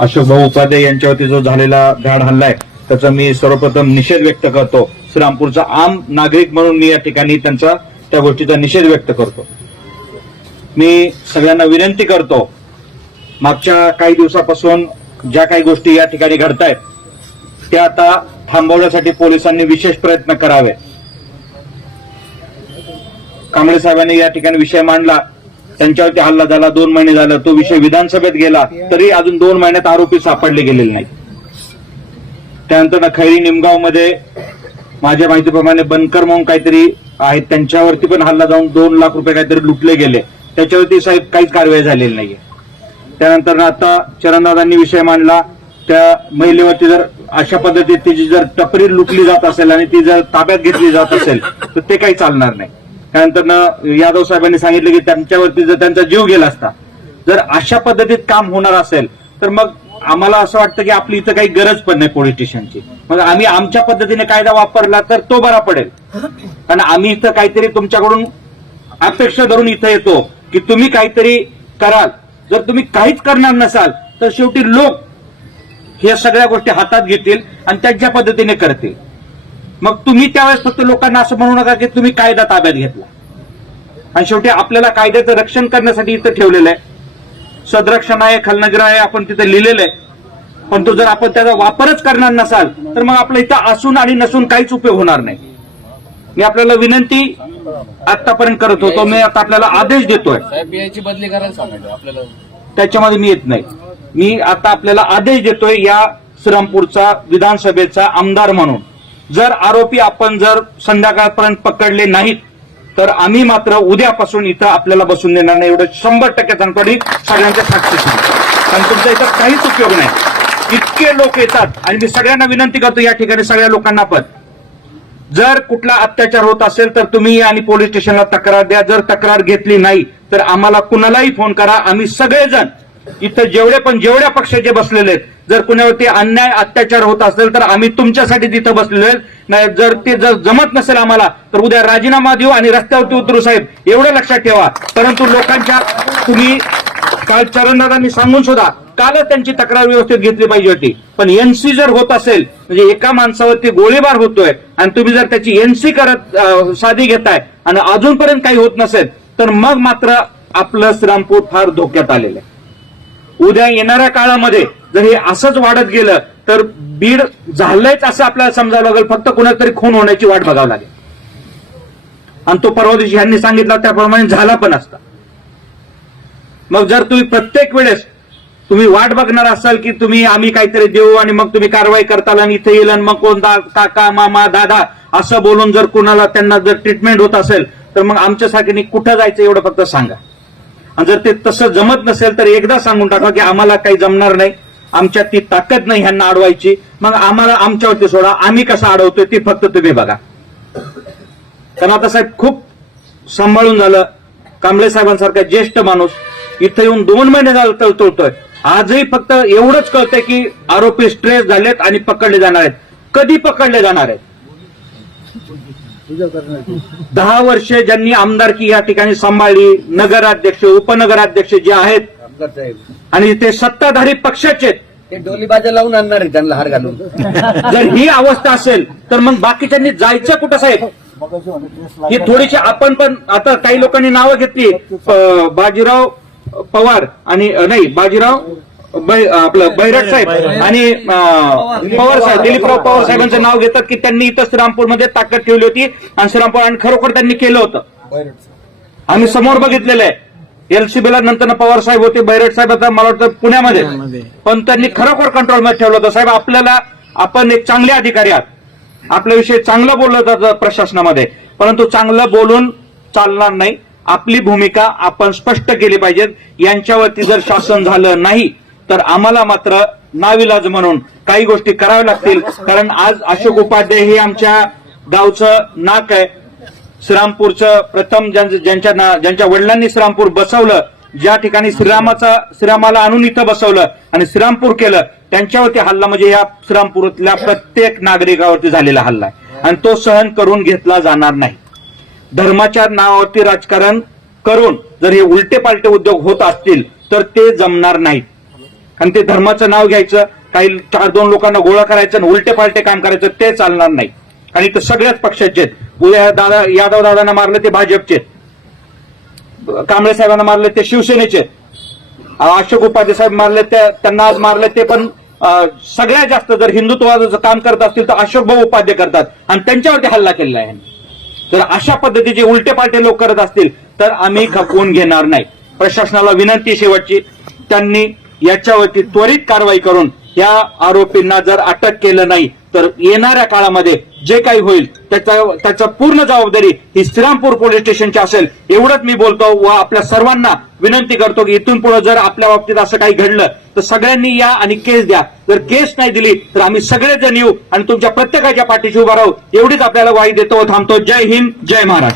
अशोक भाऊ उपाध्याय यांच्यावरती जो झालेला धाड हल्ला आहे त्याचा मी सर्वप्रथम निषेध व्यक्त करतो. श्रीरामपूरचा आम नागरिक म्हणून मी या ठिकाणी त्यांचा त्या गोष्टीचा निषेध व्यक्त करतो. मी सगळ्यांना विनंती करतो मागच्या काही दिवसापासून ज्या काही गोष्टी या ठिकाणी घडतायत त्या आता थांबवण्यासाठी पोलिसांनी विशेष प्रयत्न करावे. कांबळे साहेबांनी या ठिकाणी विषय मांडला त्यांच्यावरती हल्ला झाला दोन महिने झाला तो विषय विधानसभेत गेला तरी अजून दोन महिन्यात आरोपी सापडले गेलेले नाही त्यानंतर ना खैरी निमगावमध्ये माझ्या माहितीप्रमाणे बनकर म्हणून काहीतरी आहेत त्यांच्यावरती पण हल्ला जाऊन दोन लाख रुपये काहीतरी लुटले गेले. त्याच्यावरती साहेब काहीच कारवाई झालेली नाहीये. त्यानंतर ना आता चरणदादांनी विषय मांडला त्या महिलेवरती जर अशा पद्धतीत तिची जर टपरी लुटली जात असेल आणि ती जर ताब्यात घेतली जात असेल तर ते काही चालणार नाही. त्यानंतर यादव साहेबांनी सांगितलं की त्यांच्यावरती जर त्यांचा जीव गेला असता जर अशा पद्धतीत काम होणार असेल तर मग आम्हाला असं वाटतं की आपली इथं काही गरज पण नाही पोलीस स्टेशनची मग आम्ही आमच्या पद्धतीने कायदा वापरला तर तो बरा पडेल. कारण आम्ही इथं काहीतरी तुमच्याकडून अपेक्षा धरून इथं येतो की तुम्ही काहीतरी कराल. जर तुम्ही काहीच करणार नसाल तर शेवटी लोक ह्या सगळ्या गोष्टी हातात घेतील आणि त्यांच्या पद्धतीने करतील. मग तुम्ही त्यावेळेस फक्त लोकांना असं म्हणू नका की तुम्ही कायदा ताब्यात घेतला. आणि शेवटी आपल्याला कायद्याचं रक्षण करण्यासाठी इथं ठेवलेलं आहे. सदरक्षण आहे खलनगर आहे आपण तिथे लिहिलेलं आहे. पण तो जर आपण त्याचा वापरच करणार नसाल तर मग आपलं इथं असून आणि नसून काहीच उपयोग होणार नाही. मी आपल्याला विनंती आतापर्यंत करत होतो मी आता आपल्याला आदेश देतोय. बदली करायला आपल्याला त्याच्यामध्ये मी येत नाही. मी आता आपल्याला आदेश देतोय या श्रीरामपूरचा विधानसभेचा आमदार म्हणून. जर आरोपी आपण जर संध्याकाळपर्यंत पकडले नाहीत तर आम्ही मात्र उद्यापासून इथं आपल्याला बसून देणार नाही. एवढं शंभर टक्के सांगतो सगळ्यांच्या साक्षी कारण तुमचा इथं काहीच उपयोग नाही. इतके लोक येतात आणि मी सगळ्यांना विनंती करतो या ठिकाणी सगळ्या लोकांना पण. जर कुठला अत्याचार होत असेल तर तुम्ही आणि पोलीस स्टेशनला तक्रार द्या. जर तक्रार घेतली नाही तर आम्हाला कुणालाही फोन करा. आम्ही सगळेजण इथं जेवढे पण जेवढ्या पक्षाचे बसलेले आहेत जर कुणावरती अन्याय अत्याचार होत असेल तर आम्ही तुमच्यासाठी तिथं बसलेले नाही जर ते जर जमत नसेल आम्हाला तर उद्या राजीनामा देऊ आणि रस्त्यावरती उतरू साहेब. एवढं लक्षात ठेवा. परंतु लोकांच्या तुम्ही काल चरणदादांनी सांगून सुद्धा कालच त्यांची तक्रार व्यवस्थित घेतली पाहिजे होती. पण एनसी जर होत असेल म्हणजे एका माणसावरती गोळीबार होतोय आणि तुम्ही जर त्याची एनसी करत साधी घेताय आणि अजूनपर्यंत काही होत नसेल तर मग मात्र आपलं श्रीरामपूर फार धोक्यात आलेलं आहे. उद्या येणाऱ्या काळामध्ये जर हे असंच वाढत गेलं तर बीड झालंयच असं आपल्याला समजावं लागेल. फक्त कुणातरी खून होण्याची वाट बघावं लागेल. आणि तो परवा दिवशी ह्यांनी सांगितला त्याप्रमाणे झाला पण असता. मग जर तुम्ही प्रत्येक वेळेस तुम्ही वाट बघणार असाल की तुम्ही आम्ही काहीतरी देऊ आणि मग तुम्ही कारवाई करताल आणि इथे येईल आणि मग कोण दा- काका मामा दादा असं बोलून जर कुणाला त्यांना जर ट्रीटमेंट होत असेल तर मग आमच्यासाठी कुठं जायचं एवढं फक्त सांगा. आणि जर ते तसं जमत नसेल तर एकदा सांगून टाका की आम्हाला काही जमणार नाही. आमच्यात ती ताकद नाही ह्यांना अडवायची. मग आम्हाला आमच्यावरती सोडा. आम्ही कसं अडवतोय ती फक्त तुम्ही बघा. कारण आता साहेब खूप सांभाळून झालं. कांबळे साहेबांसारखा ज्येष्ठ माणूस इथं येऊन दोन महिने झालं तळतळतोय आजही फक्त एवढंच कळतंय की आरोपी स्ट्रेस झालेत आणि पकडले जाणार आहेत. कधी पकडले जाणार आहेत? दहा वर्षे ज्यांनी आमदारकी या ठिकाणी सांभाळली नगराध्यक्ष उपनगराध्यक्ष जे आहेत आणि ते सत्ताधारी पक्षाचे. ते डोली बाजा लावून आणणार आहे त्यांना हार घालून. जर ही अवस्था असेल तर मग बाकीच्यांनी जायचं कुठं साहेब? ही थोडीशी आपण पण आता काही लोकांनी नावं घेतली बाजीराव पवार आणि नाही बाजीराव आपलं बैरट साहेब आणि पवार साहेब. दिलीपराव पवार साहेबांचं नाव घेतात की त्यांनी इथं श्रीरामपूरमध्ये ताकद ठेवली होती आणि श्रीरामपूर आणि खरोखर त्यांनी केलं होतं. आम्ही समोर बघितलेलं आहे. एलसीबीला नंतर पवार साहेब होते बैरट साहेब आता मला वाटतं पुण्यामध्ये. पण त्यांनी खरोखर कंट्रोलमध्ये ठेवलं होतं. साहेब आपल्याला आपण एक चांगले अधिकारी आहात. आपल्याविषयी चांगलं बोललं जातं प्रशासनामध्ये. परंतु चांगलं बोलून चालणार नाही. आपली भूमिका आपण स्पष्ट केली पाहिजे यांच्यावरती जर शासन झालं नाही तर आम्हाला मात्र नाविलाज म्हणून काही गोष्टी कराव्या लागतील. कारण आज अशोक उपाध्याय हे आमच्या गावचं नाक आहे. श्रीरामपूरचं प्रथम ज्यांच्या ज्यांच्या वडिलांनी श्रीरामपूर बसवलं ज्या ठिकाणी श्रीरामाचा श्रीरामाला आणून इथं बसवलं आणि श्रीरामपूर केलं त्यांच्यावरती हल्ला म्हणजे या श्रीरामपूरातल्या प्रत्येक नागरिकावरती झालेला हल्ला आहे. आणि तो सहन करून घेतला जाणार नाही. धर्माच्या नावावरती राजकारण करून जर हे उलटे पालटे उद्योग होत असतील तर ते जमणार नाहीत. आणि ते धर्माचं नाव घ्यायचं काही चार दोन लोकांना गोळा करायचं आणि उलटे पालटे काम करायचं ते चालणार नाही. आणि ते सगळ्याच पक्षाचे आहेत. उद्या दादा यादव दादांना मारलं ते भाजपचे कांबळे साहेबांना मारले ते शिवसेनेचे अशोक उपाध्ये साहेब मारले ते त्यांना आज मारले ते पण अं, सगळ्यात जास्त जर हिंदुत्वाचं काम करत असतील तर अशोक भाऊ उपाध्याय करतात. आणि त्यांच्यावरती हल्ला केलेला आहे. तर अशा पद्धतीचे उलटे पालटे लोक करत असतील तर आम्ही खपवून घेणार नाही. प्रशासनाला विनंती शेवटची. त्यांनी याच्यावरती त्वरित कारवाई करून या आरोपींना जर अटक केलं नाही तर येणाऱ्या काळामध्ये जे काही होईल त्याचा त्याचा पूर्ण जबाबदारी ही श्रीरामपूर पोलीस स्टेशनची असेल. एवढंच मी बोलतो व आपल्या सर्वांना विनंती करतो की इथून पुढे जर आपल्या बाबतीत असं काही घडलं तर सगळ्यांनी या आणि केस द्या. जर केस नाही दिली तर आम्ही सगळेजण येऊ आणि तुमच्या प्रत्येकाच्या पाठीशी उभा राहू. एवढीच आपल्याला वाई देतो व थांबतो. जय हिंद जय महाराष्ट्र.